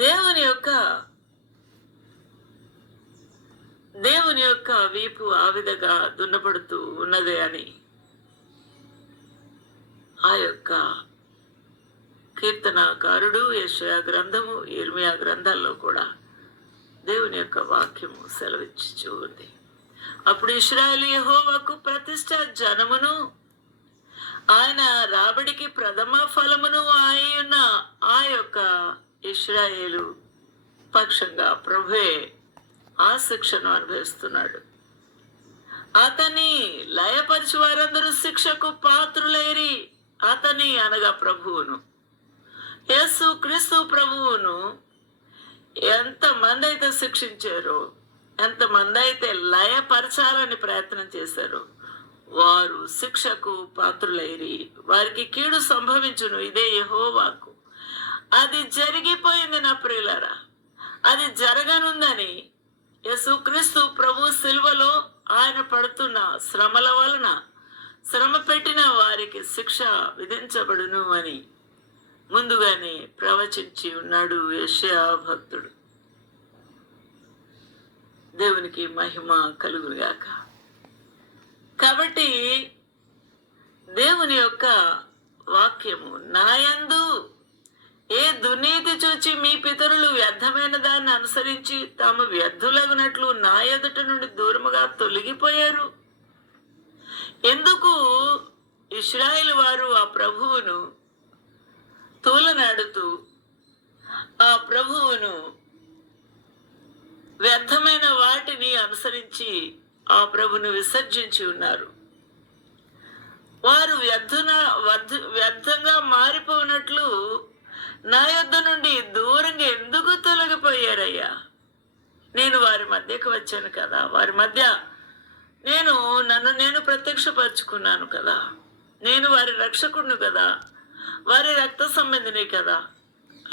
దేవుని యొక్క దేవుని యొక్క వీపు ఆ విధంగా దున్నపడుతూ ఉన్నదే అని ఆ యొక్క కీర్తనకారుడు యెషయా గ్రంథము, యిర్మీయా గ్రంథాల్లో కూడా దేవుని యొక్క వాక్యము సెలవిచ్చుచూ ఉంది. అప్పుడు ఇశ్రాయేలు యెహోవాకు ప్రతిష్ఠ జనమును, ఆయన రాబడికి ప్రథమ ఫలమును ఆయన ఆ యొక్క ఇశ్రాయేలు పక్షంగా ప్రభువే ఆ శిక్షను అనుభవిస్తున్నాడు. అతని లయపరిచి వారందరూ శిక్షకు పాత్రులైరి. అతని అనగా ప్రభువును, యేసు క్రీస్తు ప్రభువును ఎంతమంది అయితే శిక్షించారో, ఎంతమంది అయితే లయపరచాలని ప్రయత్నం చేశారో వారు శిక్షకు పాత్రులైరి. వారికి కీడు సంభవించును. ఇదే యెహోవాకు. అది జరిగిపోయింది నా ప్రియులారా. అది జరగనుందని యేసుక్రీస్తు ప్రభు సిలువలో ఆయన పడుతున్న శ్రమల వలన శ్రమ పెట్టిన వారికి శిక్ష విధించబడును అని ముందుగానే ప్రవచించి ఉన్నాడు యెషయా భక్తుడు. దేవునికి మహిమ కలుగుగాక. కాబట్టి దేవుని యొక్క వాక్యము, నాయందు ఏ దుర్నీతి చూచి మీ పితరులు వ్యర్థమైన దాన్ని అనుసరించి తాము వ్యర్థులగునట్లు నా ఎదుట నుండి దూరముగా తొలగిపోయారు. ఎందుకు ఇశ్రాయేలు వారు ఆ ప్రభువును తూలనాడుతూ ఆ ప్రభువును వ్యర్థమైన వాటిని అనుసరించి ఆ ప్రభును విసర్జించి ఉన్నారు. వారు వ్యర్థంగా మారిపోయినట్లు నా యొద్ద నుండి దూరంగా ఎందుకు తొలగిపోయారయ్యా? నేను వారి మధ్యకు వచ్చాను కదా, వారి మధ్య నన్ను నేను ప్రత్యక్షపరుచుకున్నాను కదా, నేను వారి రక్షకుడిని కదా, వారి రక్త సంబంధిని కదా.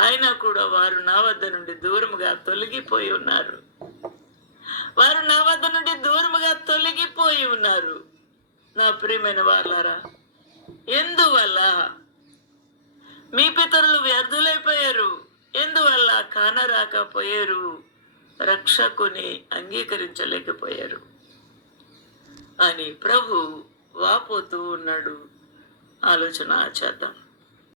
అయినా కూడా వారు నా వద్ద నుండి దూరముగా తొలగిపోయి ఉన్నారు. వారు నా వద్ద నుండి దూరముగా తొలగిపోయి ఉన్నారు. నా ప్రియమైన వాళ్ళారా, ఎందువల్ల? మీ పితరులు వ్యర్థులైపోయారు. ఎందువల్ల? కానరాకపోయారు, రక్షకుని అంగీకరించలేకపోయారు అని ప్రభు వాపోతూ ఉన్నాడు. ఆలోచన చేద్దాం.